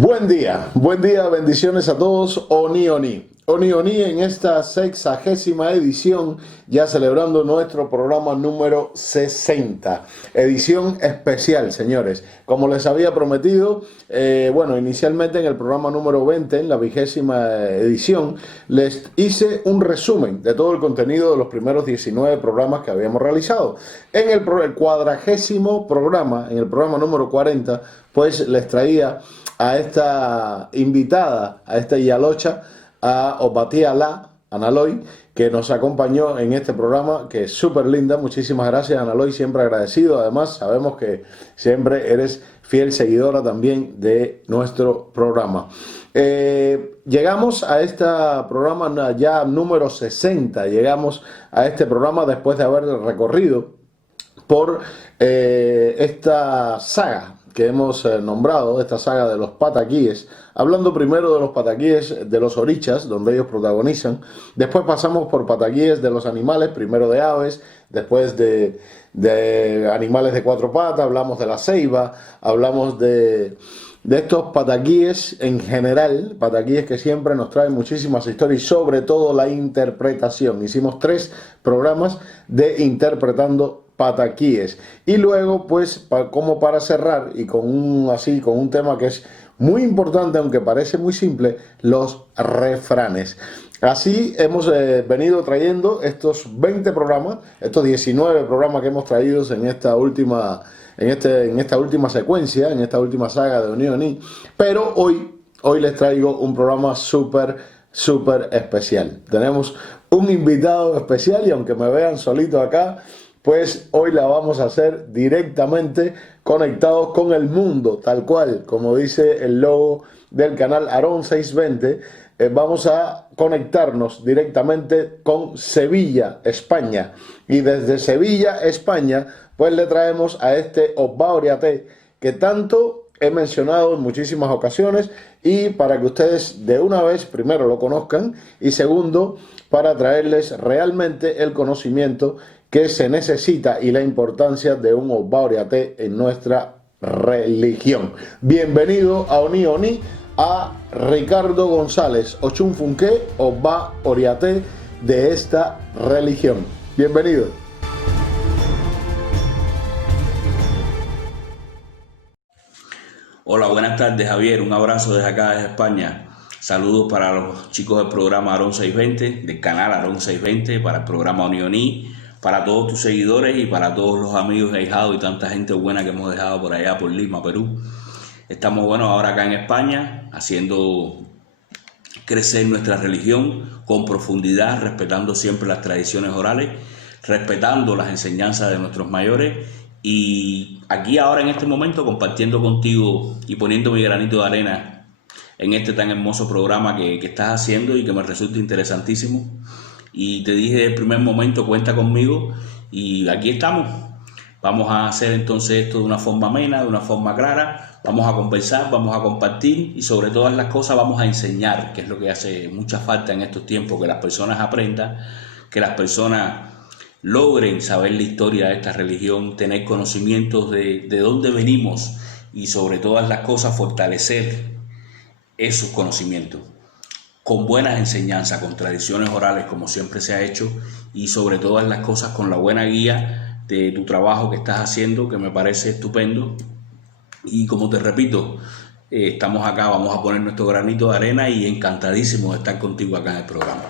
Buen día, bendiciones a todos. Oni Oni. Oni Oni en esta 60ª edición, ya celebrando nuestro programa número 60. Edición especial, señores. Como les había prometido, inicialmente en el programa número 20, en la 20ª edición, les hice un resumen de todo el contenido de los primeros 19 programas que habíamos realizado. En el 40º programa, en el programa número 40, pues les traía a esta invitada, a esta Yalocha, a Opatia La, Analoy, que nos acompañó en este programa, que es súper linda. Muchísimas gracias, Analoy, siempre agradecido. Además, sabemos que siempre eres fiel seguidora también de nuestro programa. Llegamos a este programa ya número 60, llegamos a este programa después de haber recorrido por esta saga que hemos nombrado, esta saga de los pataquíes, hablando primero de los pataquíes de los orichas, donde ellos protagonizan. Después pasamos por pataquíes de los animales, primero de aves, después de animales de cuatro patas, hablamos de la ceiba, hablamos de estos pataquíes en general, pataquíes que siempre nos traen muchísimas historias y sobre todo la interpretación. Hicimos 3 programas de interpretando pataquíes. Y luego, pues, como para cerrar, y con un tema que es muy importante, aunque parece muy simple, los refranes. Así hemos venido trayendo estos 20 programas, estos 19 programas que hemos traído en esta última secuencia, en esta última saga de Oni Oni. Pero hoy les traigo un programa súper especial. Tenemos un invitado especial y aunque me vean solito acá, pues hoy la vamos a hacer directamente conectados con el mundo, tal cual, como dice el logo del canal Aarón 620. Vamos a conectarnos directamente con Sevilla, España. Y desde Sevilla, España, pues le traemos a este Osba Oriaté, que tanto he mencionado en muchísimas ocasiones, y para que ustedes de una vez, primero, lo conozcan, y segundo, para traerles realmente el conocimiento que se necesita y la importancia de un Osba Oriaté en nuestra religión. Bienvenido a Oni Oni, a Ricardo González Ochun Funke, Osba Oriaté de esta religión. Bienvenido. Hola, buenas tardes, Javier. Un abrazo desde acá, desde España. Saludos para los chicos del programa Aarón 620, del canal Aarón 620, para el programa Oni Oni, para todos tus seguidores y para todos los amigos e hijados y tanta gente buena que hemos dejado por allá, por Lima, Perú. Estamos, ahora acá en España, haciendo crecer nuestra religión con profundidad, respetando siempre las tradiciones orales, respetando las enseñanzas de nuestros mayores. Y aquí ahora en este momento compartiendo contigo y poniendo mi granito de arena en este tan hermoso programa que estás haciendo y que me resulta interesantísimo. Y te dije desde el primer momento, cuenta conmigo, y aquí estamos. Vamos a hacer entonces esto de una forma amena, de una forma clara. Vamos a conversar, vamos a compartir y sobre todas las cosas vamos a enseñar, que es lo que hace mucha falta en estos tiempos, que las personas aprendan, que las personas logren saber la historia de esta religión, tener conocimientos de dónde venimos y sobre todas las cosas fortalecer esos conocimientos con buenas enseñanzas, con tradiciones orales como siempre se ha hecho, y sobre todas las cosas con la buena guía de tu trabajo que estás haciendo, que me parece estupendo. Y como te repito, estamos acá, vamos a poner nuestro granito de arena y encantadísimo de estar contigo acá en el programa.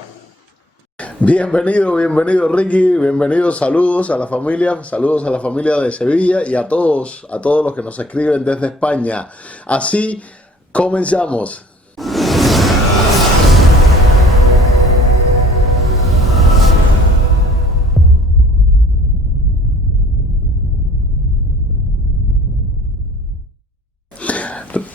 Bienvenido Ricky, bienvenido, saludos a la familia de Sevilla y a todos los que nos escriben desde España. Así comenzamos.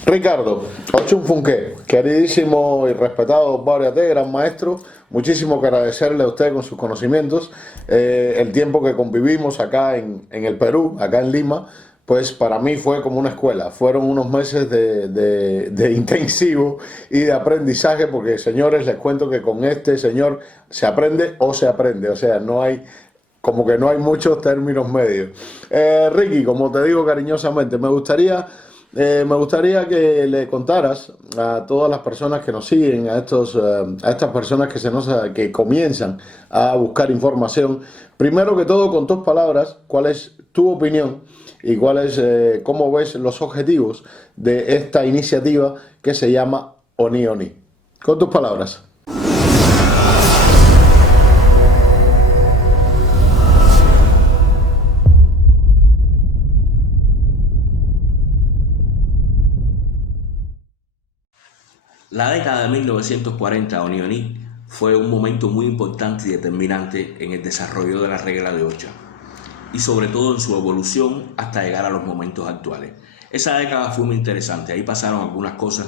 Ricardo Ochun Funke, queridísimo y respetado Osba Oriaté, gran maestro, muchísimo que agradecerle a usted con sus conocimientos, el tiempo que convivimos acá en el Perú, acá en Lima, pues para mí fue como una escuela. Fueron unos meses de intensivo y de aprendizaje, porque señores, les cuento que con este señor se aprende, o sea, no hay muchos términos medios. Ricky, como te digo cariñosamente, me gustaría Me gustaría que le contaras a todas las personas que nos siguen, a estas personas que comienzan a buscar información, primero que todo con tus palabras, cuál es tu opinión y cómo ves los objetivos de esta iniciativa que se llama Oni Oni. Con tus palabras. La década de 1940, Oni Oni, fue un momento muy importante y determinante en el desarrollo de la regla de Ocha y sobre todo en su evolución hasta llegar a los momentos actuales. Esa década fue muy interesante, ahí pasaron algunas cosas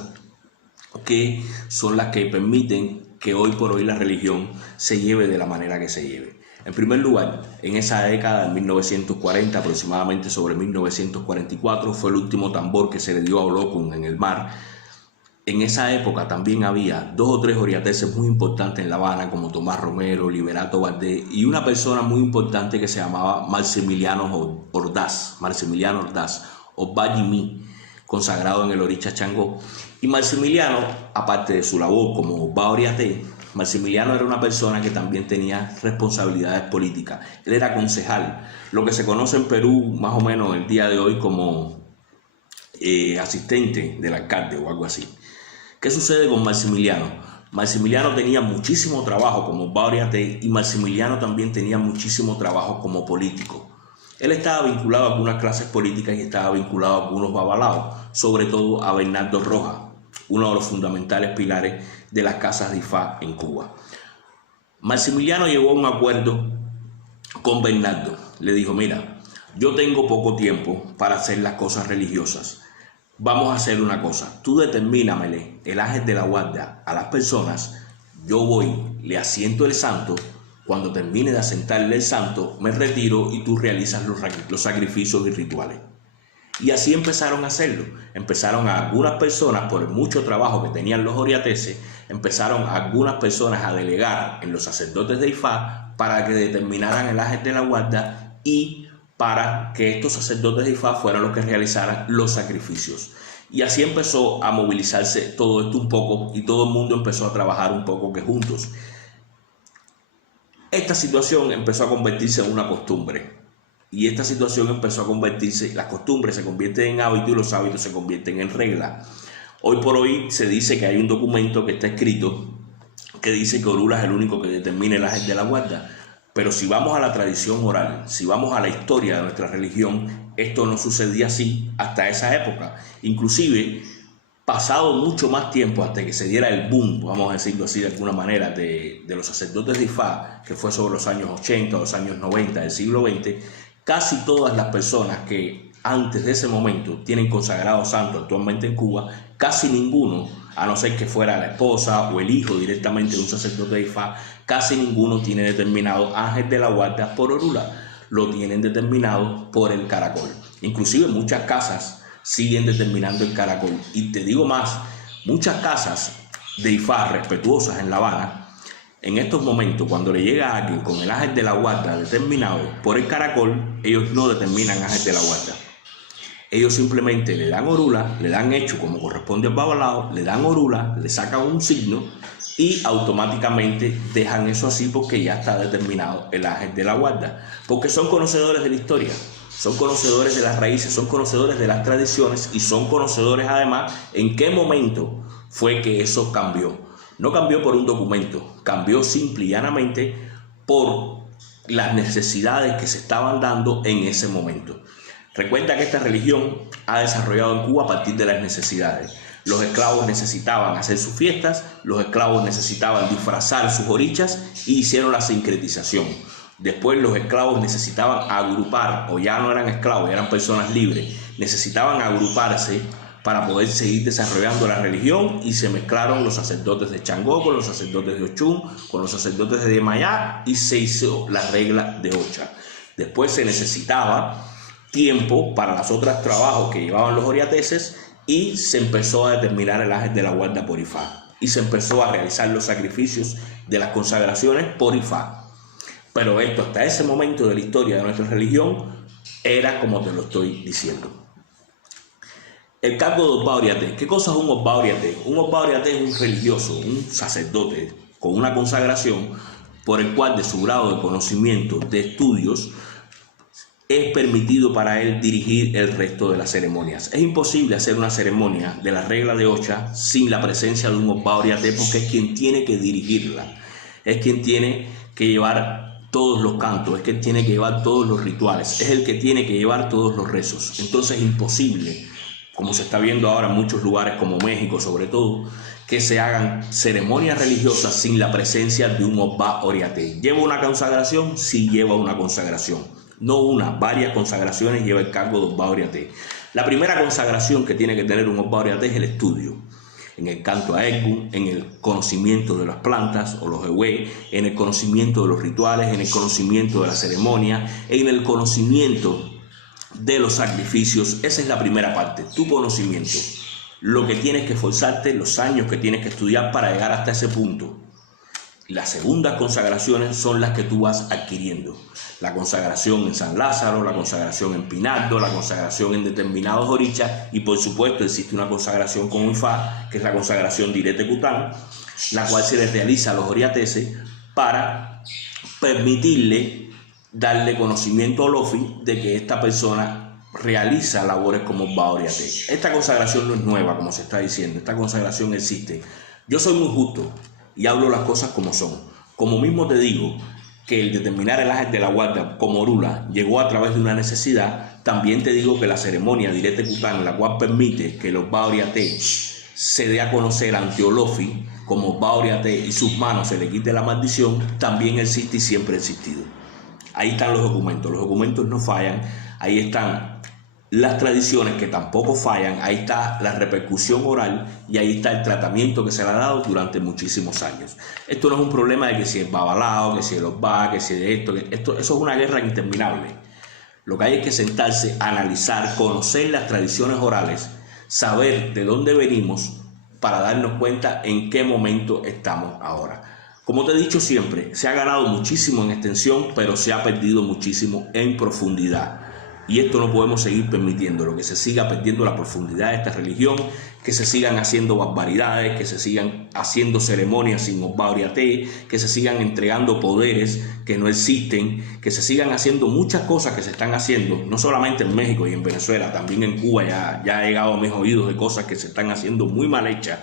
que son las que permiten que hoy por hoy la religión se lleve de la manera que se lleve. En primer lugar, en esa década de 1940, aproximadamente sobre 1944, fue el último tambor que se le dio a Olókun en el mar. En esa época también había 2 o 3 oriateses muy importantes en La Habana, como Tomás Romero, Liberato Valdés y una persona muy importante que se llamaba Maximiliano Ordaz o Bajimí, consagrado en el Oricha Changó. Y Maximiliano, aparte de su labor como oriaté, Maximiliano era una persona que también tenía responsabilidades políticas. Él era concejal, lo que se conoce en Perú más o menos el día de hoy como asistente del alcalde o algo así. ¿Qué sucede con Maximiliano? Maximiliano tenía muchísimo trabajo como oriaté y Maximiliano también tenía muchísimo trabajo como político. Él estaba vinculado a algunas clases políticas y estaba vinculado a algunos babalaos, sobre todo a Bernardo Rojas, uno de los fundamentales pilares de las casas de Ifá en Cuba. Maximiliano llegó a un acuerdo con Bernardo. Le dijo: mira, yo tengo poco tiempo para hacer las cosas religiosas. Vamos a hacer una cosa, tú determínamele el ángel de la guardia a las personas, yo voy, le asiento el santo, cuando termine de asentarle el santo, me retiro y tú realizas los sacrificios y rituales. Y así empezaron a hacerlo. Empezaron a algunas personas, por el mucho trabajo que tenían los oriateses, empezaron a algunas personas a delegar en los sacerdotes de Ifá para que determinaran el ángel de la guardia y para que estos sacerdotes de Ifá fueran los que realizaran los sacrificios. Y así empezó a movilizarse todo esto un poco y todo el mundo empezó a trabajar un poco que juntos. Esta situación empezó a convertirse en una costumbre y esta situación empezó a convertirse, las costumbres se convierten en hábitos y los hábitos se convierten en regla. Hoy por hoy se dice que hay un documento que está escrito que dice que Orula es el único que determina el ángel de la guardia. Pero si vamos a la tradición oral, si vamos a la historia de nuestra religión, esto no sucedía así hasta esa época. Inclusive, pasado mucho más tiempo hasta que se diera el boom, vamos a decirlo así de alguna manera, de los sacerdotes de Ifá, que fue sobre los años 80, los años 90 del siglo XX, casi todas las personas que antes de ese momento tienen consagrado santo actualmente en Cuba, casi ninguno, a no ser que fuera la esposa o el hijo directamente de un sacerdote de Ifá, casi ninguno tiene determinado ángel de la guardia por Orula, lo tienen determinado por el caracol. Inclusive muchas casas siguen determinando el caracol. Y te digo más, muchas casas de Ifá respetuosas en La Habana, en estos momentos cuando le llega a alguien con el ángel de la guardia determinado por el caracol, ellos no determinan ángel de la guardia. Ellos simplemente le dan Orula, le dan hecho como corresponde al babalao, le dan Orula, le sacan un signo y automáticamente dejan eso así porque ya está determinado el ángel de la guardia. Porque son conocedores de la historia, son conocedores de las raíces, son conocedores de las tradiciones y son conocedores además en qué momento fue que eso cambió. No cambió por un documento, cambió simple y llanamente por las necesidades que se estaban dando en ese momento. Recuerda que esta religión ha desarrollado en Cuba a partir de las necesidades. Los esclavos necesitaban hacer sus fiestas, los esclavos necesitaban disfrazar sus orichas y hicieron la sincretización. Después los esclavos necesitaban agrupar, o ya no eran esclavos, eran personas libres, necesitaban agruparse para poder seguir desarrollando la religión y se mezclaron los sacerdotes de Changó con los sacerdotes de Ochún, con los sacerdotes de Yemayá y se hizo la regla de Ocha. Después se necesitaba tiempo para los otros trabajos que llevaban los oriateses y se empezó a determinar el ángel de la guardia por Ifá y se empezó a realizar los sacrificios de las consagraciones por Ifá. Pero esto hasta ese momento de la historia de nuestra religión era como te lo estoy diciendo. El cargo de Osba Oriaté. ¿Qué cosa es un Osba Oriaté? Un Osba Oriaté es un religioso, un sacerdote con una consagración por el cual de su grado de conocimiento, de estudios, es permitido para él dirigir el resto de las ceremonias. Es imposible hacer una ceremonia de la regla de Ocha sin la presencia de un Osba Oriaté, porque es quien tiene que dirigirla, es quien tiene que llevar todos los cantos, es quien tiene que llevar todos los rituales, es el que tiene que llevar todos los rezos. Entonces es imposible, como se está viendo ahora en muchos lugares como México sobre todo, que se hagan ceremonias religiosas sin la presencia de un Osba Oriaté. ¿Lleva una consagración? Sí, lleva una consagración. No una, varias consagraciones lleva el cargo de Osba Oriaté. La primera consagración que tiene que tener un Osba Oriaté es el estudio. En el canto a Egun, en el conocimiento de las plantas o los ewe, en el conocimiento de los rituales, en el conocimiento de la ceremonia, en el conocimiento de los sacrificios. Esa es la primera parte, tu conocimiento. Lo que tienes que esforzarte, los años que tienes que estudiar para llegar hasta ese punto. Las segundas consagraciones son las que tú vas adquiriendo. La consagración en San Lázaro, la consagración en Pinaldo, la consagración en determinados orichas y por supuesto existe una consagración con Ifá, que es la consagración de Irete Cután, la cual se les realiza a los oriateses para permitirle darle conocimiento al Lofi de que esta persona realiza labores como Osba Oriaté. Esta consagración no es nueva, como se está diciendo, esta consagración existe. Yo soy muy justo y hablo las cosas como son. Como mismo te digo que el determinar el ángel de la guarda como Orula llegó a través de una necesidad, también te digo que la ceremonia de Irete Cután, la cual permite que los Osba Oriaté se dé a conocer ante Olofi como Osba Oriaté y sus manos se le quite la maldición, también existe y siempre ha existido. Ahí están los documentos no fallan, ahí están las tradiciones que tampoco fallan, ahí está la repercusión oral y ahí está el tratamiento que se le ha dado durante muchísimos años. Esto no es un problema de que si es babalao, que si es Osba, que si es esto, eso es una guerra interminable. Lo que hay es que sentarse, analizar, conocer las tradiciones orales, saber de dónde venimos para darnos cuenta en qué momento estamos ahora. Como te he dicho siempre, se ha ganado muchísimo en extensión, pero se ha perdido muchísimo en profundidad. Y esto no podemos seguir permitiéndolo, que se siga perdiendo la profundidad de esta religión, que se sigan haciendo barbaridades, que se sigan haciendo ceremonias sin Osba Oriaté, que se sigan entregando poderes que no existen, que se sigan haciendo muchas cosas que se están haciendo, no solamente en México y en Venezuela, también en Cuba ya ha llegado a mis oídos de cosas que se están haciendo muy mal hechas.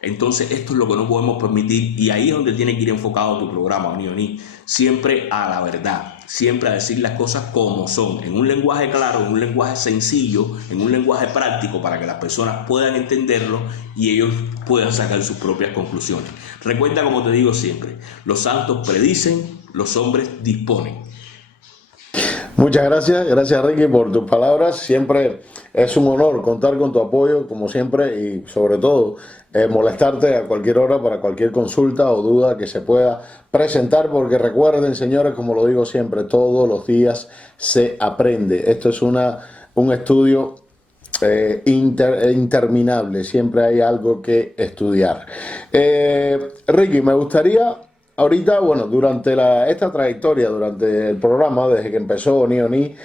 Entonces esto es lo que no podemos permitir y ahí es donde tiene que ir enfocado tu programa, Oni Oni, siempre a la verdad, siempre a decir las cosas como son, en un lenguaje claro, en un lenguaje sencillo, en un lenguaje práctico para que las personas puedan entenderlo y ellos puedan sacar sus propias conclusiones. Recuerda, como te digo siempre, los santos predicen, los hombres disponen. Muchas gracias Ricky por tus palabras, siempre es un honor contar con tu apoyo como siempre y sobre todo molestarte a cualquier hora para cualquier consulta o duda que se pueda presentar porque recuerden señores, como lo digo siempre, todos los días se aprende, esto es un estudio interminable, siempre hay algo que estudiar. Ricky, me gustaría ahorita, bueno, durante esta trayectoria, durante el programa, desde que empezó Oni Oni,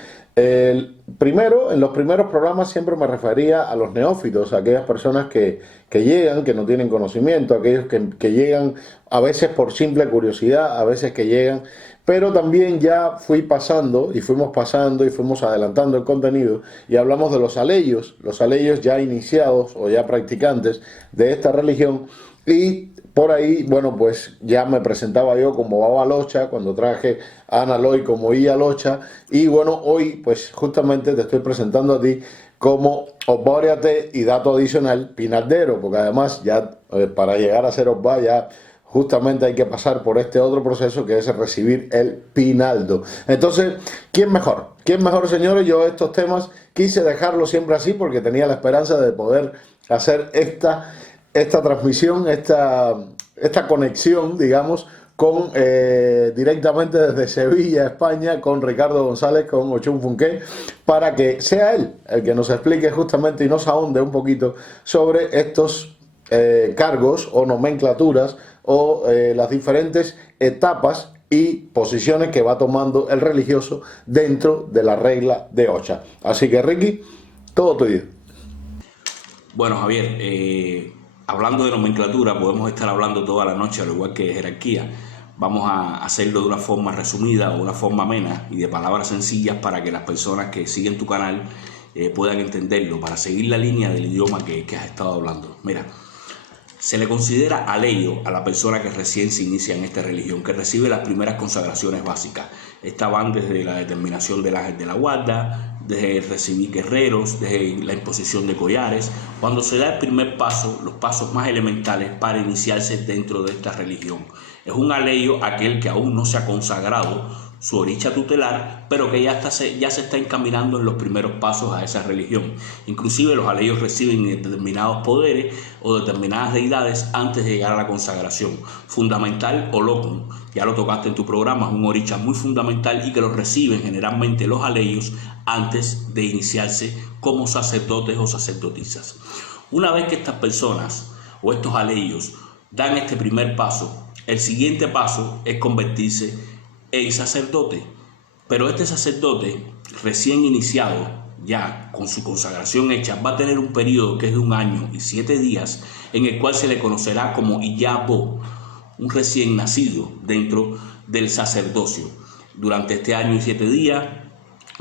primero, en los primeros programas siempre me refería a los neófitos, a aquellas personas que llegan, que no tienen conocimiento, aquellos que llegan a veces por simple curiosidad, a veces que llegan, pero también ya fuimos pasando y fuimos adelantando el contenido y hablamos de los aleyos ya iniciados o ya practicantes de esta religión y por ahí, bueno, pues ya me presentaba yo como Baba Locha, cuando traje a Ana Loy como Ia Locha, y bueno, hoy pues justamente te estoy presentando a ti como Osba Oriaté y dato adicional, pinaldero, porque además ya para llegar a ser Osba ya justamente hay que pasar por este otro proceso que es recibir el pinaldo. Entonces, ¿quién mejor? ¿Quién mejor, señores? Yo estos temas quise dejarlo siempre así porque tenía la esperanza de poder hacer esta transmisión, esta conexión, digamos, con directamente desde Sevilla, España, con Ricardo González, con Ochun Funke, para que sea él el que nos explique justamente y nos ahonde un poquito sobre estos cargos o nomenclaturas o las diferentes etapas y posiciones que va tomando el religioso dentro de la regla de Ocha. Así que Ricky, todo tuyo. Bueno, Javier, hablando de nomenclatura, podemos estar hablando toda la noche, al igual que de jerarquía. Vamos a hacerlo de una forma resumida o una forma amena y de palabras sencillas para que las personas que siguen tu canal puedan entenderlo, para seguir la línea del idioma que has estado hablando. Mira, se le considera aleyo a la persona que recién se inicia en esta religión, que recibe las primeras consagraciones básicas. Estas van desde la determinación del ángel de la guarda, desde recibir guerreros, desde la imposición de collares, cuando se da el primer paso, los pasos más elementales para iniciarse dentro de esta religión. Es un aleyo aquel que aún no se ha consagrado su oricha tutelar, pero que ya se está encaminando en los primeros pasos a esa religión. Inclusive los aleyos reciben determinados poderes o determinadas deidades antes de llegar a la consagración. Fundamental o locum, ya lo tocaste en tu programa, es un oricha muy fundamental y que lo reciben generalmente los aleyos antes de iniciarse como sacerdotes o sacerdotisas. Una vez que estas personas o estos aleyos dan este primer paso, el siguiente paso es convertirse en sacerdote, pero este sacerdote recién iniciado, ya con su consagración hecha, va a tener un periodo que es de 1 año y 7 días, en el cual se le conocerá como Iyabo, un recién nacido dentro del sacerdocio. Durante este año y 7 días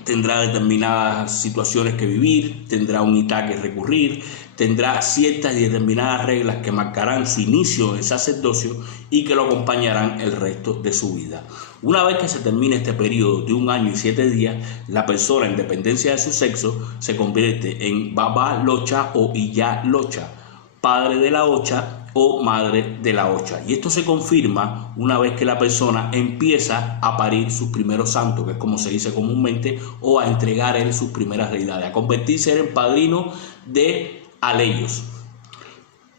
tendrá determinadas situaciones que vivir, tendrá un itá que recurrir, tendrá ciertas y determinadas reglas que marcarán su inicio en sacerdocio y que lo acompañarán el resto de su vida. Una vez que se termine este periodo de 1 año y 7 días, la persona, en dependencia de su sexo, se convierte en Baba Locha o Iya Locha, padre de la Ocha o madre de la Ocha. Y esto se confirma una vez que la persona empieza a parir sus primeros santos, que es como se dice comúnmente, o a entregar él sus primeras deidades, a convertirse en padrino de aleyos.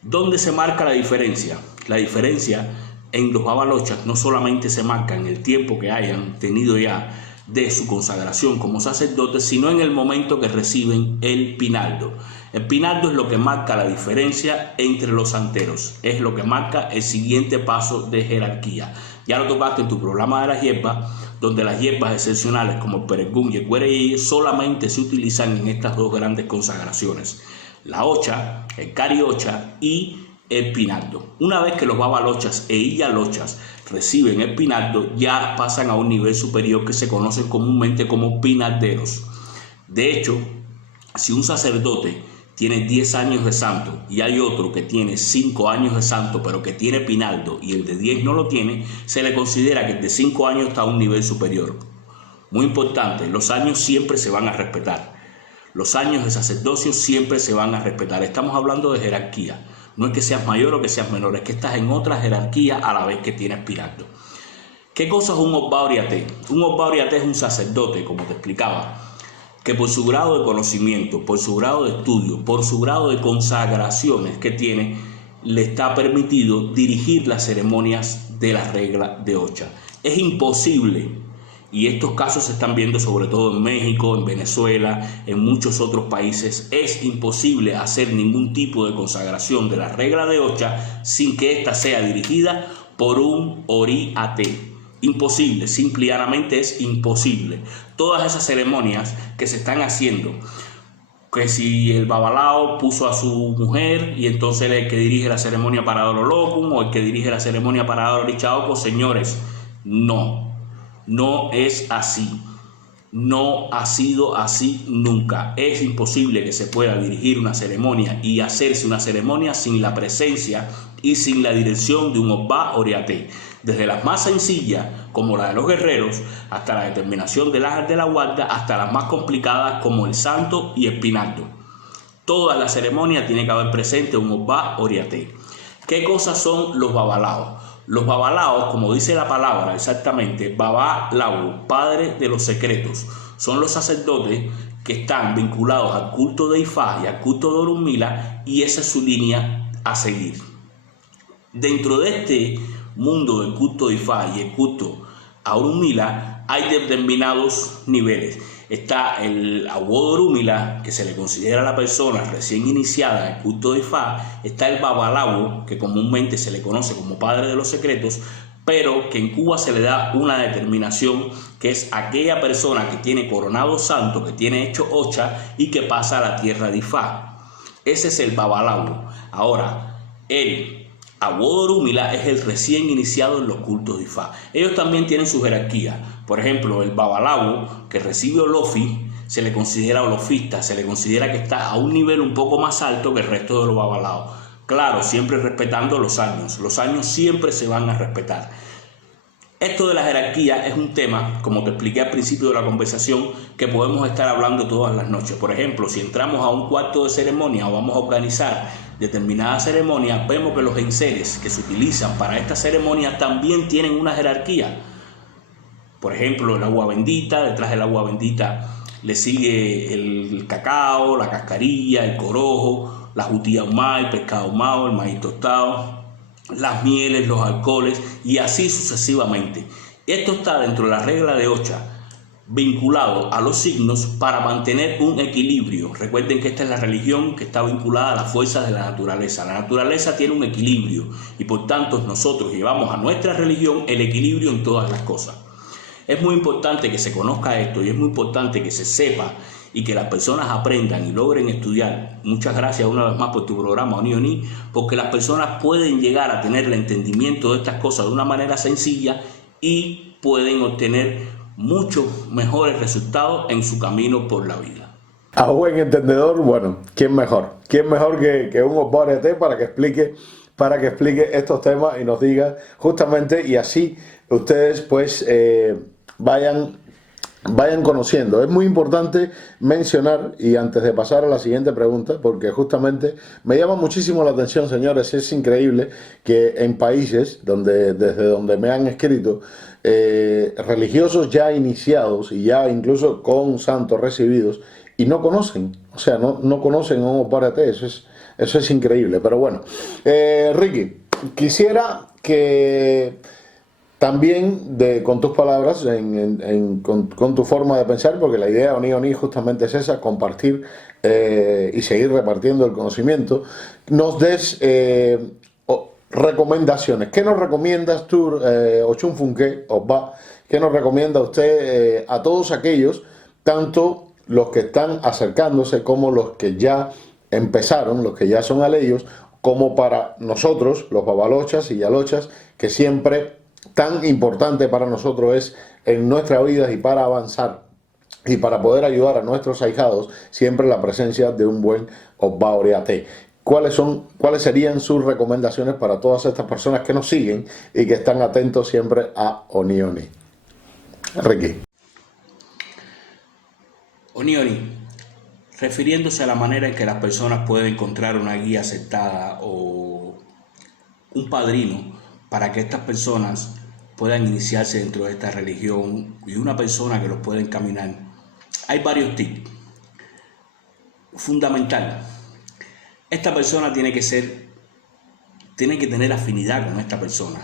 ¿Dónde se marca la diferencia? La diferencia en los babalochas no solamente se marca en el tiempo que hayan tenido ya de su consagración como sacerdotes, sino en el momento que reciben el pinaldo. El pinaldo es lo que marca la diferencia entre los santeros, es lo que marca el siguiente paso de jerarquía. Ya lo tocaste en tu programa de las hierbas, donde las hierbas excepcionales como el peregún y el güereyeye solamente se utilizan en estas dos grandes consagraciones: la ocha, el cariocha y el pinaldo. Una vez que los babalochas e iyalochas reciben el pinaldo, ya pasan a un nivel superior que se conocen comúnmente como pinalderos. De hecho, si un sacerdote tiene 10 años de santo y hay otro que tiene 5 años de santo pero que tiene pinaldo y el de 10 no lo tiene, se le considera que el de 5 años está a un nivel superior. Muy importante, los años siempre se van a respetar. Los años de sacerdocio siempre se van a respetar. Estamos hablando de jerarquía. No es que seas mayor o que seas menor, es que estás en otra jerarquía a la vez que tienes pinaldo. ¿Qué cosa es un Obba Oriaté? Un Obba Oriaté es un sacerdote, como te explicaba, que por su grado de conocimiento, por su grado de estudio, por su grado de consagraciones que tiene, le está permitido dirigir las ceremonias de la regla de Ocha. Es imposible, y estos casos se están viendo sobre todo en México, en Venezuela, en muchos otros países, es imposible hacer ningún tipo de consagración de la regla de Ocha sin que ésta sea dirigida por un Oriaté. Imposible, simple y llanamente es imposible. Todas esas ceremonias que se están haciendo, que si el babalao puso a su mujer y entonces el que dirige la ceremonia para Doro Locum o el que dirige la ceremonia para Doro Richaoco, señores, no es así. No ha sido así nunca. Es imposible que se pueda dirigir una ceremonia y hacerse una ceremonia sin la presencia y sin la dirección de un Obba Oriaté. Desde las más sencillas, como la de los guerreros, hasta la determinación del ángel de la guarda, hasta las más complicadas como el santo y el pinaldo. Todas las ceremonias tiene que haber presente un Obba Oriaté. ¿Qué cosas son los babalaos? Los babalaos, como dice la palabra exactamente, babalau, padre de los secretos, son los sacerdotes que están vinculados al culto de Ifá y al culto de Orunmila, y esa es su línea a seguir. Dentro de este mundo del culto de Ifá y el culto a Orunmila hay determinados niveles. Está el Awo de Orunmila, que se le considera a la persona recién iniciada en el culto de Ifá. Está el Babalawo, que comúnmente se le conoce como padre de los secretos, pero que en Cuba se le da una determinación, que es aquella persona que tiene coronado santo, que tiene hecho Ocha y que pasa a la tierra de Ifá. Ese es el babalao. Ahora, el Awodomila es el recién iniciado en los cultos de Ifá. Ellos también tienen su jerarquía. Por ejemplo, el babalao que recibe Olofi se le considera olofista, se le considera que está a un nivel un poco más alto que el resto de los babalaos. Claro, siempre respetando los años. Los años siempre se van a respetar. Esto de la jerarquía es un tema, como te expliqué al principio de la conversación, que podemos estar hablando todas las noches. Por ejemplo, si entramos a un cuarto de ceremonia o vamos a organizar determinada ceremonia, vemos que los enseres que se utilizan para esta ceremonia también tienen una jerarquía. Por ejemplo, el agua bendita, detrás del agua bendita le sigue el cacao, la cascarilla, el corojo, la jutía ahumada, el pescado ahumado, el maíz tostado, las mieles, los alcoholes y así sucesivamente. Esto está dentro de la regla de Ocha, vinculado a los signos para mantener un equilibrio. Recuerden que esta es la religión que está vinculada a las fuerzas de la naturaleza. La naturaleza tiene un equilibrio y por tanto nosotros llevamos a nuestra religión el equilibrio en todas las cosas. Es muy importante que se conozca esto y es muy importante que se sepa y que las personas aprendan y logren estudiar. Muchas gracias una vez más por tu programa Oni Oni, porque las personas pueden llegar a tener el entendimiento de estas cosas de una manera sencilla y pueden obtener muchos mejores resultados en su camino por la vida. A buen entendedor, bueno, ¿quién mejor? ¿Quién mejor que un Osborete para que explique estos temas y nos diga justamente, y así ustedes pues vayan conociendo? Es muy importante mencionar, y antes de pasar a la siguiente pregunta, porque justamente me llama muchísimo la atención, señores, es increíble que en países desde donde me han escrito, religiosos ya iniciados y ya incluso con santos recibidos, y no conocen, o sea, no conocen a un Oparate. Eso es increíble. Pero bueno, Ricky, quisiera que también con tus palabras, con tu forma de pensar, porque la idea de Oni Oni justamente es esa, compartir y seguir repartiendo el conocimiento, nos des recomendaciones. ¿Qué nos recomiendas tú, Ochun Funke, Osba? ¿Qué nos recomienda usted a todos aquellos, tanto los que están acercándose como los que ya empezaron, los que ya son aleyos, como para nosotros, los babalochas y yalochas, que siempre tan importante para nosotros es en nuestra vida y para avanzar y para poder ayudar a nuestros ahijados, siempre la presencia de un buen Osba Oriate? ¿Cuáles serían sus recomendaciones para todas estas personas que nos siguen y que están atentos siempre a Oni Oni? Ricky. Oni Oni, refiriéndose a la manera en que las personas pueden encontrar una guía aceptada o un padrino para que estas personas puedan iniciarse dentro de esta religión y una persona que los pueda encaminar. Hay varios tips. Fundamental. Esta persona tiene que tener afinidad con esta persona.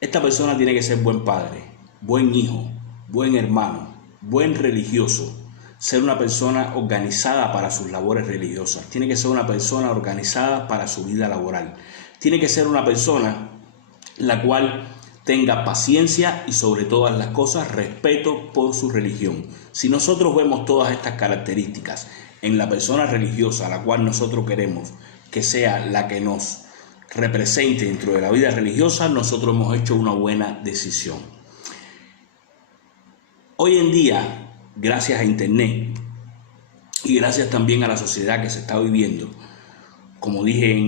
Esta persona tiene que ser buen padre, buen hijo, buen hermano, buen religioso, ser una persona organizada para sus labores religiosas, tiene que ser una persona organizada para su vida laboral, tiene que ser una persona la cual tenga paciencia y sobre todas las cosas respeto por su religión. Si nosotros vemos todas estas características en la persona religiosa a la cual nosotros queremos que sea la que nos represente dentro de la vida religiosa, nosotros hemos hecho una buena decisión. Hoy en día, gracias a Internet y gracias también a la sociedad que se está viviendo, como dije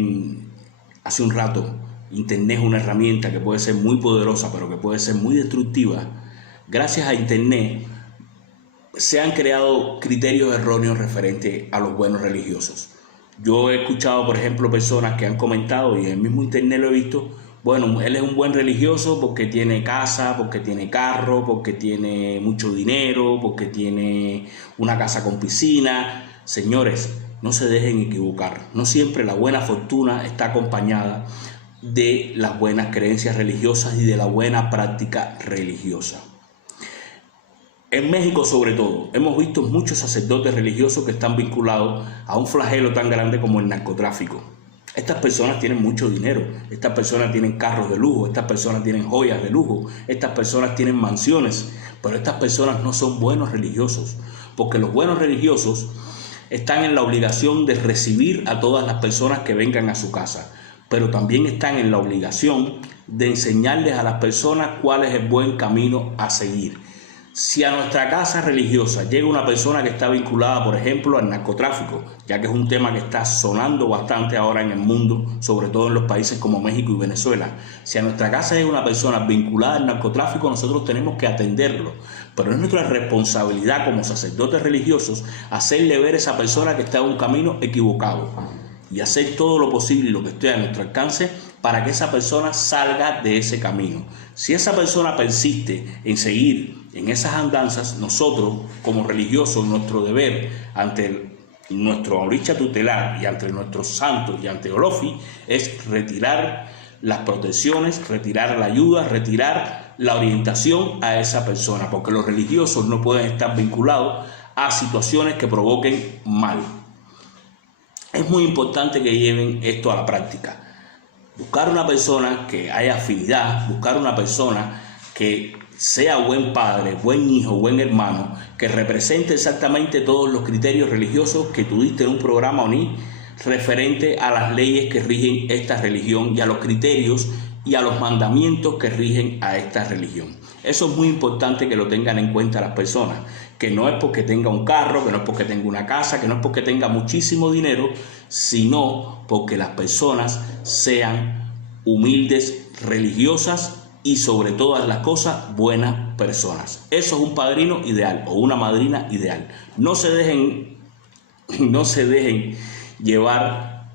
hace un rato, Internet es una herramienta que puede ser muy poderosa, pero que puede ser muy destructiva. Gracias a Internet se han creado criterios erróneos referentes a los buenos religiosos. Yo he escuchado, por ejemplo, personas que han comentado, y en el mismo Internet lo he visto, bueno, él es un buen religioso porque tiene casa, porque tiene carro, porque tiene mucho dinero, porque tiene una casa con piscina. Señores, no se dejen equivocar. No siempre la buena fortuna está acompañada de las buenas creencias religiosas y de la buena práctica religiosa. En México, sobre todo, hemos visto muchos sacerdotes religiosos que están vinculados a un flagelo tan grande como el narcotráfico. Estas personas tienen mucho dinero, estas personas tienen carros de lujo, estas personas tienen joyas de lujo, estas personas tienen mansiones, pero estas personas no son buenos religiosos, porque los buenos religiosos están en la obligación de recibir a todas las personas que vengan a su casa, pero también están en la obligación de enseñarles a las personas cuál es el buen camino a seguir. Si a nuestra casa religiosa llega una persona que está vinculada, por ejemplo, al narcotráfico, ya que es un tema que está sonando bastante ahora en el mundo, sobre todo en los países como México y Venezuela, si a nuestra casa llega una persona vinculada al narcotráfico, nosotros tenemos que atenderlo, pero es nuestra responsabilidad como sacerdotes religiosos hacerle ver a esa persona que está en un camino equivocado y hacer todo lo posible y lo que esté a nuestro alcance para que esa persona salga de ese camino. Si esa persona persiste en seguir en esas andanzas, nosotros como religiosos, nuestro deber ante nuestro Oricha tutelar y ante nuestros santos y ante Olofi es retirar las protecciones, retirar la ayuda, retirar la orientación a esa persona, porque los religiosos no pueden estar vinculados a situaciones que provoquen mal. Es muy importante que lleven esto a la práctica. Buscar una persona que haya afinidad, buscar una persona que sea buen padre, buen hijo, buen hermano, que represente exactamente todos los criterios religiosos que tú diste en un programa ONI referente a las leyes que rigen esta religión y a los criterios y a los mandamientos que rigen a esta religión. Eso es muy importante que lo tengan en cuenta las personas, que no es porque tenga un carro, que no es porque tenga una casa, que no es porque tenga muchísimo dinero, sino porque las personas sean humildes, religiosas y sobre todas las cosas buenas personas. Eso es un padrino ideal o una madrina ideal. No se dejen llevar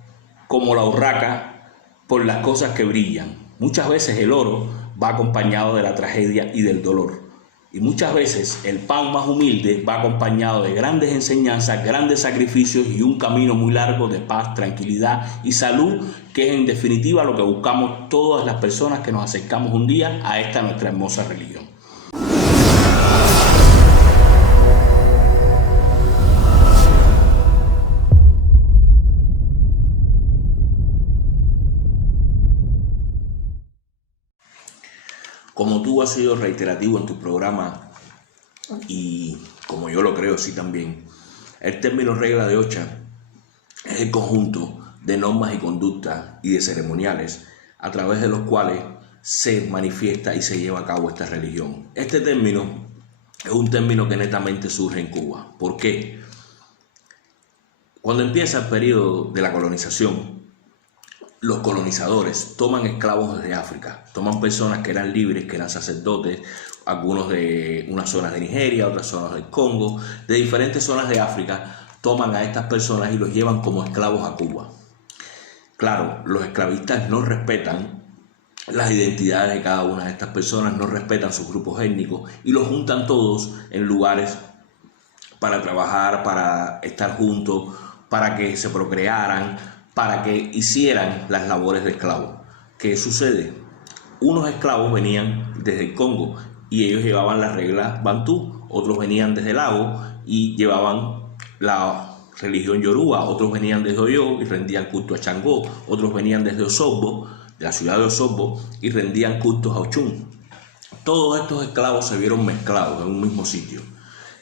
como la urraca por las cosas que brillan. Muchas veces el oro va acompañado de la tragedia y del dolor. Y muchas veces el pan más humilde va acompañado de grandes enseñanzas, grandes sacrificios y un camino muy largo de paz, tranquilidad y salud, que es en definitiva lo que buscamos todas las personas que nos acercamos un día a esta nuestra hermosa religión. Como tú has sido reiterativo en tu programa, y como yo lo creo así también, el término regla de Ocha es el conjunto de normas y conductas y de ceremoniales a través de los cuales se manifiesta y se lleva a cabo esta religión. Este término es un término que netamente surge en Cuba. ¿Por qué? Cuando empieza el periodo de la colonización, los colonizadores toman esclavos desde África, toman personas que eran libres, que eran sacerdotes, algunos de unas zonas de Nigeria, otras zonas del Congo, de diferentes zonas de África, toman a estas personas y los llevan como esclavos a Cuba. Claro, los esclavistas no respetan las identidades de cada una de estas personas, no respetan sus grupos étnicos y los juntan todos en lugares para trabajar, para estar juntos, para que se procrearan, para que hicieran las labores de esclavos. ¿Qué sucede? Unos esclavos venían desde el Congo y ellos llevaban las reglas bantú, otros venían desde el Lago y llevaban la religión yoruba, otros venían desde Oyo y rendían culto a Changó, otros venían desde Osorbo, de la ciudad de Osorbo, y rendían cultos a Ochún. Todos estos esclavos se vieron mezclados en un mismo sitio.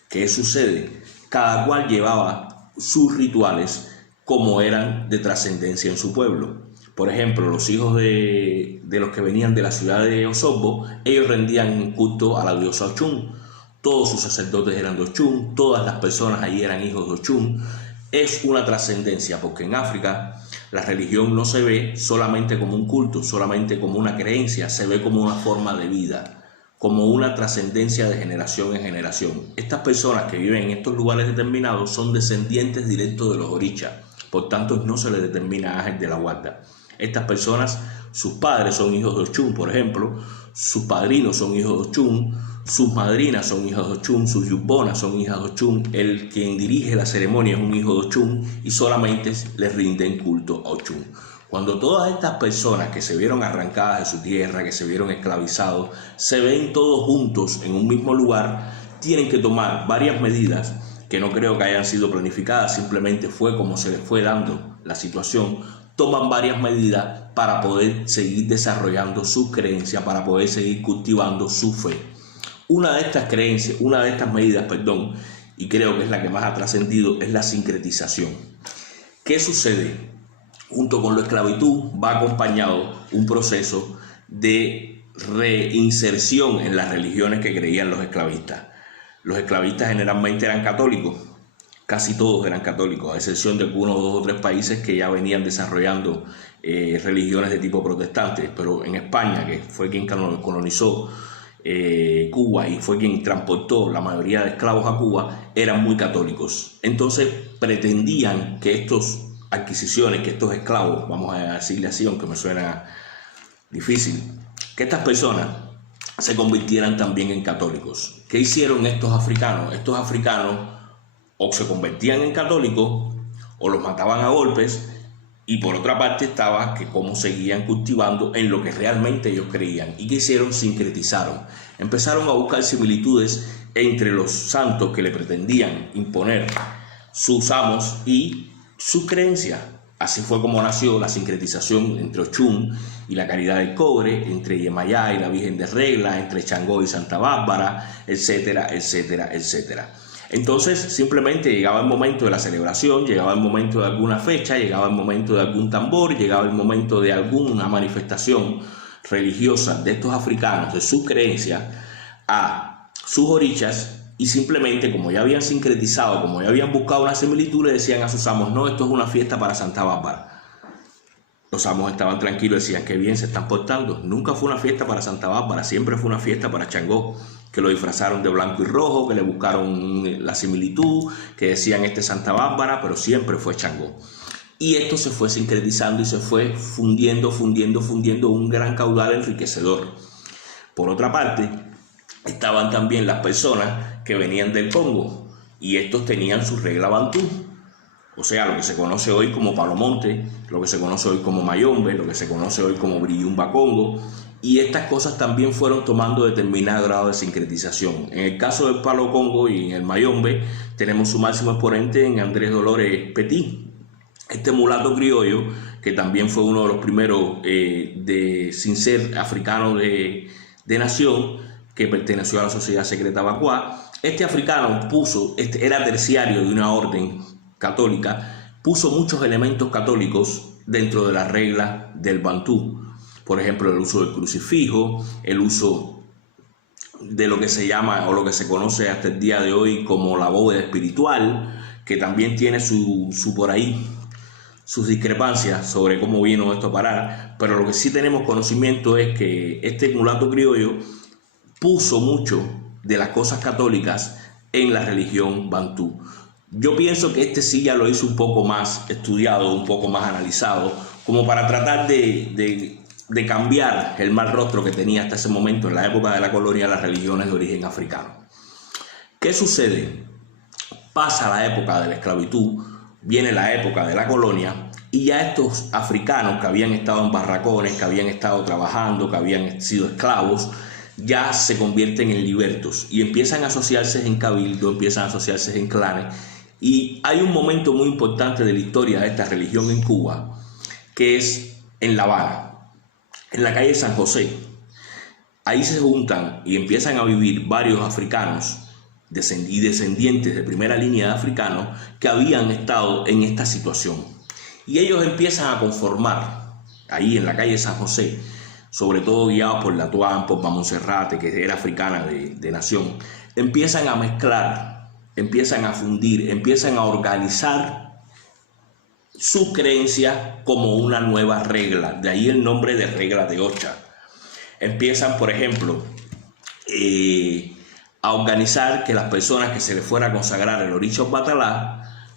¿Qué sucede? Cada cual llevaba sus rituales como eran de trascendencia en su pueblo. Por ejemplo, los hijos de los que venían de la ciudad de Osorbo, ellos rendían culto a la diosa Ochún. Todos sus sacerdotes eran de Ochún, todas las personas allí eran hijos de Ochún. Es una trascendencia, porque en África la religión no se ve solamente como un culto, solamente como una creencia, se ve como una forma de vida, como una trascendencia de generación en generación. Estas personas que viven en estos lugares determinados son descendientes directos de los orichas, por tanto no se les determina ángel de la guarda. Estas personas, sus padres son hijos de Ochún, por ejemplo, sus padrinos son hijos de Ochún, sus madrinas son hijas de Ochún, sus yubonas son hijas de Ochún, el quien dirige la ceremonia es un hijo de Ochún y solamente les rinden culto a Ochún. Cuando todas estas personas que se vieron arrancadas de su tierra, que se vieron esclavizados, se ven todos juntos en un mismo lugar, tienen que tomar varias medidas que no creo que hayan sido planificadas, simplemente fue como se les fue dando la situación. Toman varias medidas para poder seguir desarrollando su creencia, para poder seguir cultivando su fe. Una de estas medidas y creo que es la que más ha trascendido, es la sincretización. ¿Qué sucede? Junto con la esclavitud va acompañado un proceso de reinserción en las religiones que creían los esclavistas. Los esclavistas generalmente eran católicos, casi todos eran católicos, a excepción de algunos 2 o 3 países que ya venían desarrollando religiones de tipo protestante, pero en España, que fue quien colonizó Cuba y fue quien transportó la mayoría de esclavos a Cuba, eran muy católicos. Entonces pretendían que estos adquisiciones, que estos esclavos, vamos a decirle así, aunque me suena difícil, que estas personas se convirtieran también en católicos. ¿Qué hicieron estos africanos? Estos africanos o se convertían en católicos o los mataban a golpes, y por otra parte estaba que cómo seguían cultivando en lo que realmente ellos creían. ¿Y qué hicieron? Sincretizaron. Empezaron a buscar similitudes entre los santos que le pretendían imponer sus amos y sus creencias. Así fue como nació la sincretización entre Ochun y la Caridad del Cobre, entre Yemayá y la Virgen de Regla, entre Changó y Santa Bárbara, etcétera, etcétera, etcétera. Entonces simplemente llegaba el momento de la celebración, llegaba el momento de alguna fecha, llegaba el momento de algún tambor, llegaba el momento de alguna manifestación religiosa de estos africanos, de sus creencias, a sus orichas, y simplemente, como ya habían sincretizado, como ya habían buscado una similitud, le decían a sus amos: no, esto es una fiesta para Santa Bárbara. Los amos estaban tranquilos, decían: qué bien se están portando. Nunca fue una fiesta para Santa Bárbara, siempre fue una fiesta para Changó, que lo disfrazaron de blanco y rojo, que le buscaron la similitud, que decían este es Santa Bárbara, pero siempre fue Changó. Y esto se fue sincretizando y se fue fundiendo un gran caudal enriquecedor. Por otra parte, estaban también las personas que venían del Congo, y estos tenían su regla bantú, o sea, lo que se conoce hoy como palomonte, lo que se conoce hoy como mayombe, lo que se conoce hoy como brillumba congo, y estas cosas también fueron tomando determinado grado de sincretización. En el caso del palo congo y en el mayombe tenemos su máximo exponente en Andrés Dolores Petit, este mulato criollo que también fue uno de los primeros sin ser africano de nación, que perteneció a la sociedad secreta Bacuá. Este africano era terciario de una orden católica, puso muchos elementos católicos dentro de la regla del bantú. Por ejemplo, el uso del crucifijo, el uso de lo que se llama o lo que se conoce hasta el día de hoy como la bóveda espiritual, que también tiene por ahí sus discrepancias sobre cómo vino esto a parar, pero lo que sí tenemos conocimiento es que este mulato criollo puso mucho de las cosas católicas en la religión bantú. Yo pienso que este sí ya lo hizo un poco más estudiado, un poco más analizado, como para tratar de cambiar el mal rostro que tenía hasta ese momento, en la época de la colonia, las religiones de origen africano. ¿Qué sucede? Pasa la época de la esclavitud, viene la época de la colonia, y ya estos africanos que habían estado en barracones, que habían estado trabajando, que habían sido esclavos, ya se convierten en libertos y empiezan a asociarse en cabildo, empiezan a asociarse en clanes. Y hay un momento muy importante de la historia de esta religión en Cuba, que es en La Habana, en la calle San José. Ahí se juntan y empiezan a vivir varios africanos y descendientes de primera línea de africanos que habían estado en esta situación. Y ellos empiezan a conformar, ahí en la calle San José, sobre todo guiados por la Tuán, por Monserrate, que era africana de nación, empiezan a mezclar, empiezan a fundir, empiezan a organizar sus creencias como una nueva regla, de ahí el nombre de regla de Ocha. Empiezan, por ejemplo, a organizar que las personas que se les fuera a consagrar el oricha Obatalá,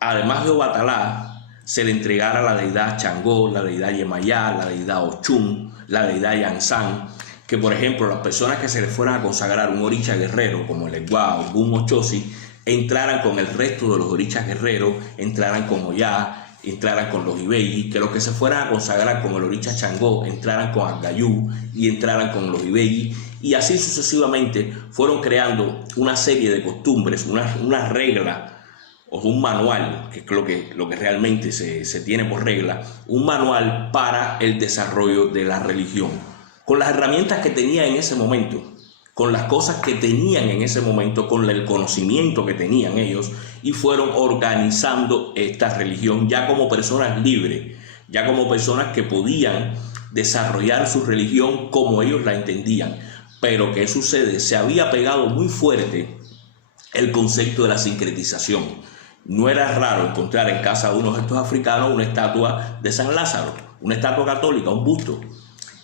además de Obatalá, se le entregara a la deidad Changó, la deidad Yemayá, la deidad Ochun, la deidad Yansan, que por ejemplo las personas que se les fueran a consagrar un oricha guerrero como el Eguá o algún Ochosi, entraran con el resto de los orichas guerreros, entraran con Oyá, entraran con los Ibeyi, que los que se fueran a consagrar con el oricha Changó entraran con Agayú y entraran con los Ibeyi, y así sucesivamente fueron creando una serie de costumbres, una regla o un manual, que es lo que realmente se tiene por regla, un manual para el desarrollo de la religión, con las herramientas que tenía en ese momento. con las cosas que tenían en ese momento, con el conocimiento que tenían ellos, y fueron organizando esta religión ya como personas libres, ya como personas que podían desarrollar su religión como ellos la entendían. Pero ¿qué sucede? Se había pegado muy fuerte el concepto de la sincretización. No era raro encontrar en casa de unos de estos africanos una estatua de San Lázaro, una estatua católica, un busto.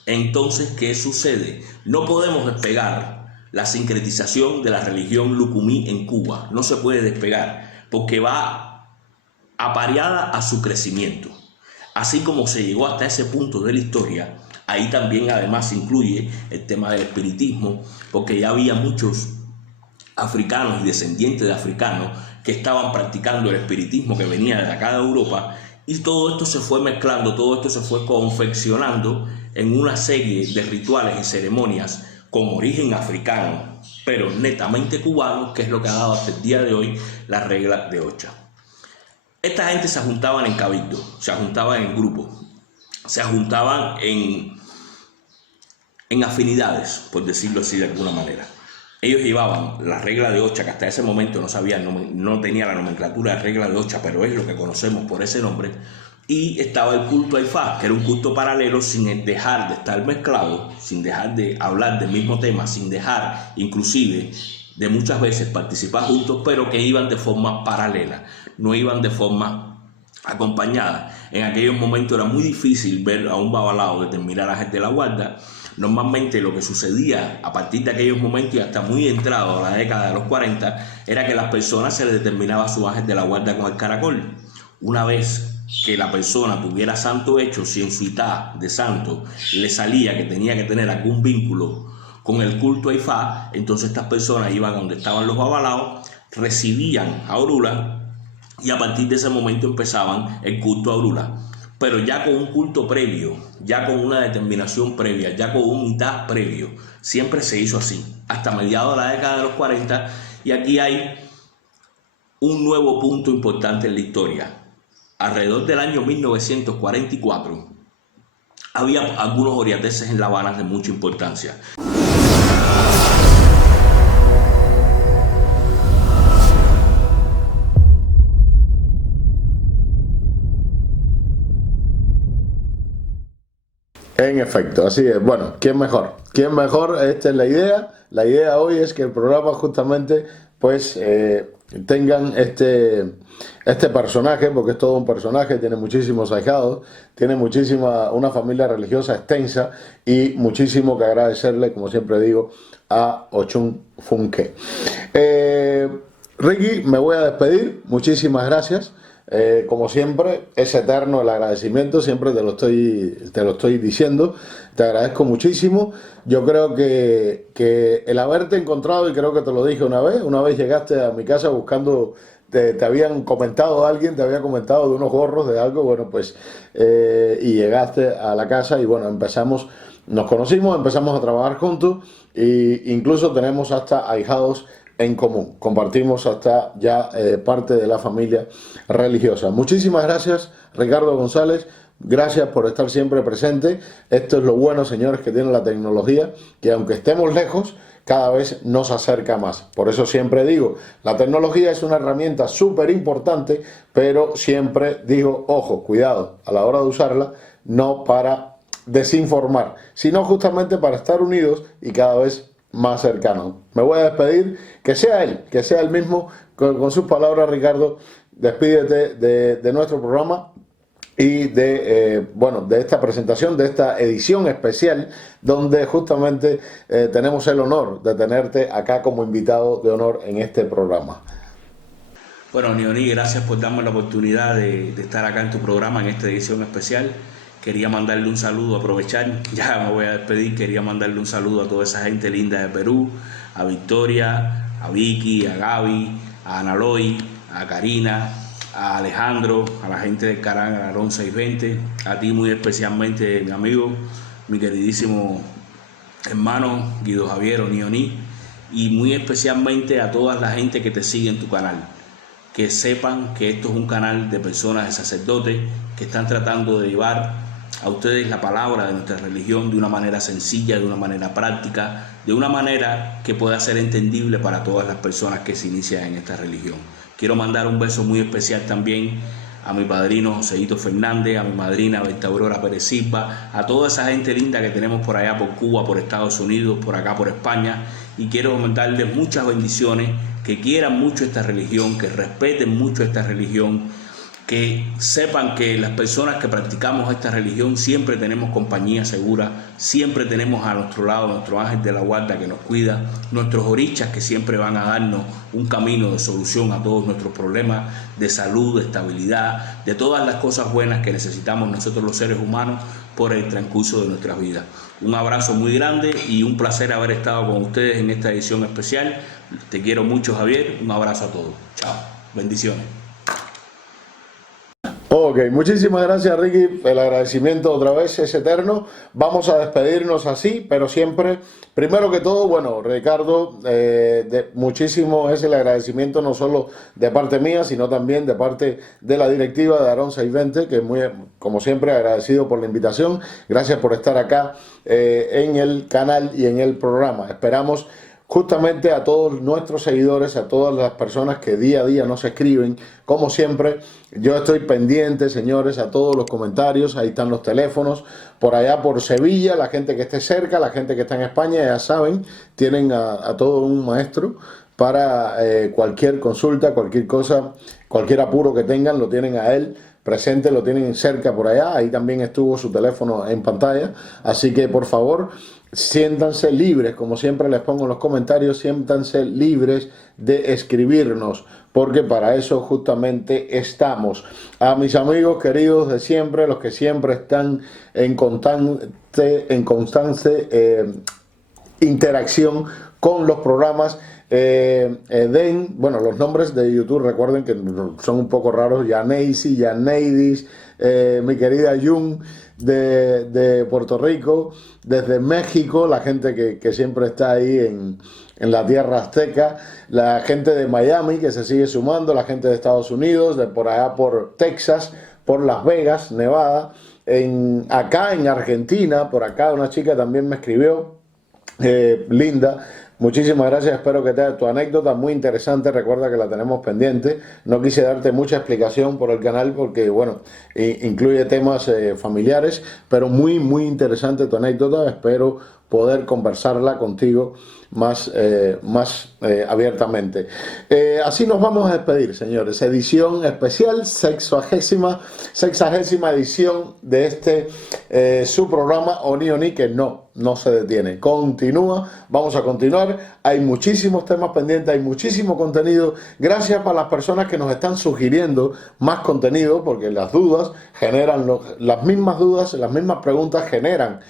Entonces, ¿qué sucede? No podemos despegar la sincretización de la religión lucumí en Cuba. No se puede despegar porque va apareada a su crecimiento. Así como se llegó hasta ese punto de la historia, ahí también además se incluye el tema del espiritismo, porque ya había muchos africanos y descendientes de africanos que estaban practicando el espiritismo que venía de acá de Europa, y todo esto se fue mezclando, todo esto se fue confeccionando en una serie de rituales y ceremonias con origen africano, pero netamente cubano, que es lo que ha dado hasta el día de hoy la regla de Ocha. Esta gente se juntaban en cabildo, se juntaban en grupos, se juntaban en afinidades, por decirlo así de alguna manera. Ellos llevaban la regla de Ocha, que hasta ese momento no sabían, no tenía la nomenclatura de regla de Ocha, pero es lo que conocemos por ese nombre. Y estaba el culto a Ifá, que era un culto paralelo sin dejar de estar mezclado, sin dejar de hablar del mismo tema, sin dejar inclusive de muchas veces participar juntos, pero que iban de forma paralela, no iban de forma acompañada. En aquellos momentos era muy difícil ver a un babalao determinar a gente de la guarda. Normalmente lo que sucedía a partir de aquellos momentos y hasta muy entrado a la década de los 40 era que las personas se les determinaba su ángel de la guarda con el caracol. Una vez que la persona tuviera santo hecho, si en su itá de santo le salía que tenía que tener algún vínculo con el culto a Ifá, entonces estas personas iban donde estaban los babalaos, recibían a Orula y a partir de ese momento empezaban el culto a Orula. Pero ya con un culto previo, ya con una determinación previa, ya con un itá previo. Siempre se hizo así, hasta mediados de la década de los 40, y aquí hay un nuevo punto importante en la historia. Alrededor del año 1944, había algunos oriateses en La Habana de mucha importancia. En efecto, así es. Bueno, ¿quién mejor? ¿Quién mejor? Esta es la idea. La idea hoy es que el programa justamente pues tengan este personaje, porque es todo un personaje, tiene muchísimos ahijados, tiene una familia religiosa extensa y muchísimo que agradecerle, como siempre digo, a Ochun Funke. Ricky, me voy a despedir. Muchísimas gracias. Como siempre, es eterno el agradecimiento, siempre te lo estoy diciendo, te agradezco muchísimo. Yo creo que el haberte encontrado, y creo que te lo dije una vez llegaste a mi casa buscando, te habían comentado alguien, te había comentado de unos gorros, de algo, bueno, pues, y llegaste a la casa y bueno, nos conocimos, empezamos a trabajar juntos, e incluso tenemos hasta ahijados en común, compartimos hasta ya parte de la familia religiosa. Muchísimas gracias, Ricardo González, gracias por estar siempre presente. Esto es lo bueno, señores, que tiene la tecnología, que aunque estemos lejos, cada vez nos acerca más. Por eso siempre digo, la tecnología es una herramienta súper importante, pero siempre digo, ojo, cuidado, a la hora de usarla, no para desinformar, sino justamente para estar unidos y cada vez más cercano. Me voy a despedir, que sea él mismo, con sus palabras. Ricardo, despídete de nuestro programa y de esta presentación, de esta edición especial, donde justamente tenemos el honor de tenerte acá como invitado de honor en este programa. Bueno, Neoni, gracias por darme la oportunidad de estar acá en tu programa, en esta edición especial. Quería mandarle un saludo, aprovechar, ya me voy a despedir, quería mandarle un saludo a toda esa gente linda de Perú, a Victoria, a Vicky, a Gaby, a Analoy, a Karina, a Alejandro, a la gente del canal Aarón 620, a ti muy especialmente, mi amigo, mi queridísimo hermano Guido Javier Onioni, y muy especialmente a toda la gente que te sigue en tu canal. Que sepan que esto es un canal de personas, de sacerdotes, que están tratando de llevar a ustedes la palabra de nuestra religión de una manera sencilla, de una manera práctica, de una manera que pueda ser entendible para todas las personas que se inician en esta religión. Quiero mandar un beso muy especial también a mi padrino Joseito Fernández, a mi madrina Berta Aurora Pérez Silva, a toda esa gente linda que tenemos por allá por Cuba, por Estados Unidos, por acá por España, y quiero mandarles muchas bendiciones, que quieran mucho esta religión, que respeten mucho esta religión, que sepan que las personas que practicamos esta religión siempre tenemos compañía segura, siempre tenemos a nuestro lado nuestro ángel de la guarda que nos cuida, nuestros orichas que siempre van a darnos un camino de solución a todos nuestros problemas de salud, de estabilidad, de todas las cosas buenas que necesitamos nosotros los seres humanos por el transcurso de nuestras vidas. Un abrazo muy grande y un placer haber estado con ustedes en esta edición especial. Te quiero mucho, Javier. Un abrazo a todos. Chao. Bendiciones. Ok, muchísimas gracias, Ricky. El agradecimiento otra vez es eterno. Vamos a despedirnos así, pero siempre, primero que todo, bueno, Ricardo, muchísimo es el agradecimiento no solo de parte mía, sino también de parte de la directiva de Aarón 620, que muy, como siempre, agradecido por la invitación. Gracias por estar acá en el canal y en el programa. Esperamos justamente a todos nuestros seguidores, a todas las personas que día a día nos escriben. Como siempre, yo estoy pendiente, señores, a todos los comentarios. Ahí están los teléfonos. Por allá por Sevilla, la gente que esté cerca, la gente que está en España, ya saben, tienen a todo un maestro para cualquier consulta, cualquier cosa, cualquier apuro que tengan, lo tienen a él presente, lo tienen cerca por allá. Ahí también estuvo su teléfono en pantalla. Así que, por favor, siéntanse libres, como siempre les pongo en los comentarios, siéntanse libres de escribirnos, porque para eso justamente estamos. A mis amigos queridos de siempre, los que siempre están en constante interacción con los programas, den, bueno, los nombres de YouTube, recuerden que son un poco raros: Yaneisi, Yaneidis, mi querida Jun de Puerto Rico, desde México, la gente que siempre está ahí en la tierra azteca, la gente de Miami que se sigue sumando, la gente de Estados Unidos, de por allá por Texas, por Las Vegas, Nevada, acá en Argentina, por acá una chica también me escribió, Linda. Muchísimas gracias, espero que tu anécdota muy interesante, recuerda que la tenemos pendiente. No quise darte mucha explicación por el canal porque, bueno, incluye temas familiares, pero muy interesante tu anécdota. Espero poder conversarla contigo más abiertamente. Así nos vamos a despedir, señores. Edición especial, sexagésima edición de su programa Oni Oni, que no se detiene, continúa. Vamos a continuar, hay muchísimos temas pendientes, hay muchísimo contenido. Gracias para las personas que nos están sugiriendo más contenido, porque las dudas generan las mismas dudas, las mismas preguntas generan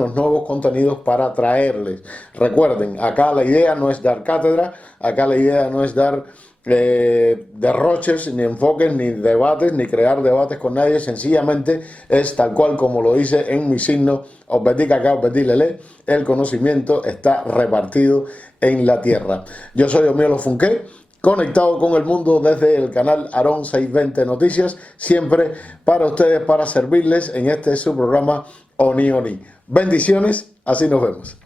los nuevos contenidos para traerles. Recuerden, acá la idea no es dar cátedra, acá la idea no es dar derroches, ni enfoques, ni debates, ni crear debates con nadie. Sencillamente es tal cual como lo dice en mi signo, Obedí Cacao, Obedí Lele, el conocimiento está repartido en la tierra. Yo soy Omiolo Funke, conectado con el mundo desde el canal Aarón 620 Noticias, siempre para ustedes, para servirles en su programa Oni Oni. Bendiciones, así nos vemos.